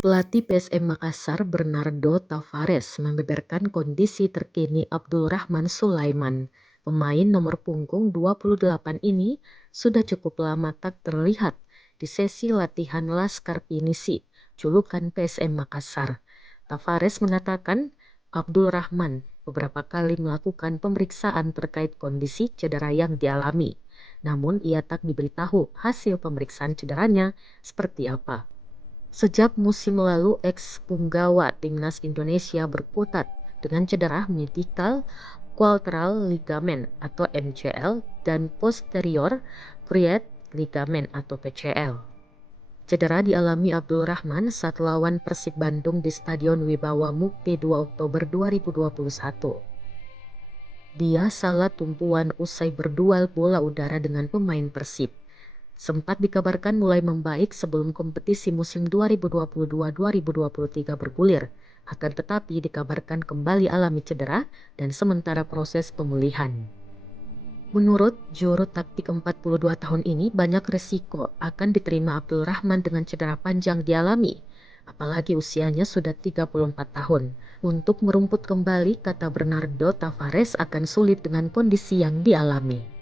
Pelatih PSM Makassar Bernardo Tavares membeberkan kondisi terkini Abdulrahman Sulaiman. Pemain nomor punggung 28 ini sudah cukup lama tak terlihat di sesi latihan Laskar Pinisi, julukan PSM Makassar. Tavares mengatakan Abdulrahman beberapa kali melakukan pemeriksaan terkait kondisi cedera yang dialami. Namun ia tak diberitahu hasil pemeriksaan cederanya seperti apa. Sejak musim lalu, ex-punggawa timnas Indonesia berkutat dengan cedera medial collateral ligament atau MCL dan posterior cruciate ligament atau PCL. Cedera dialami Abdul Rahman saat lawan Persib Bandung di Stadion Wibawa Mukti 2 Oktober 2021. Dia salah tumpuan usai berduel bola udara dengan pemain Persib. Sempat dikabarkan mulai membaik sebelum kompetisi musim 2022-2023 bergulir. Akan tetapi dikabarkan kembali alami cedera dan sementara proses pemulihan. Menurut juru taktik 42 tahun ini, banyak resiko akan diterima Abdul Rahman dengan cedera panjang dialami. Apalagi usianya sudah 34 tahun. Untuk merumput kembali, kata Bernardo Tavares, akan sulit dengan kondisi yang dialami.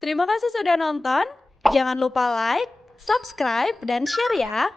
Terima kasih sudah nonton. Jangan lupa like, subscribe, dan share ya.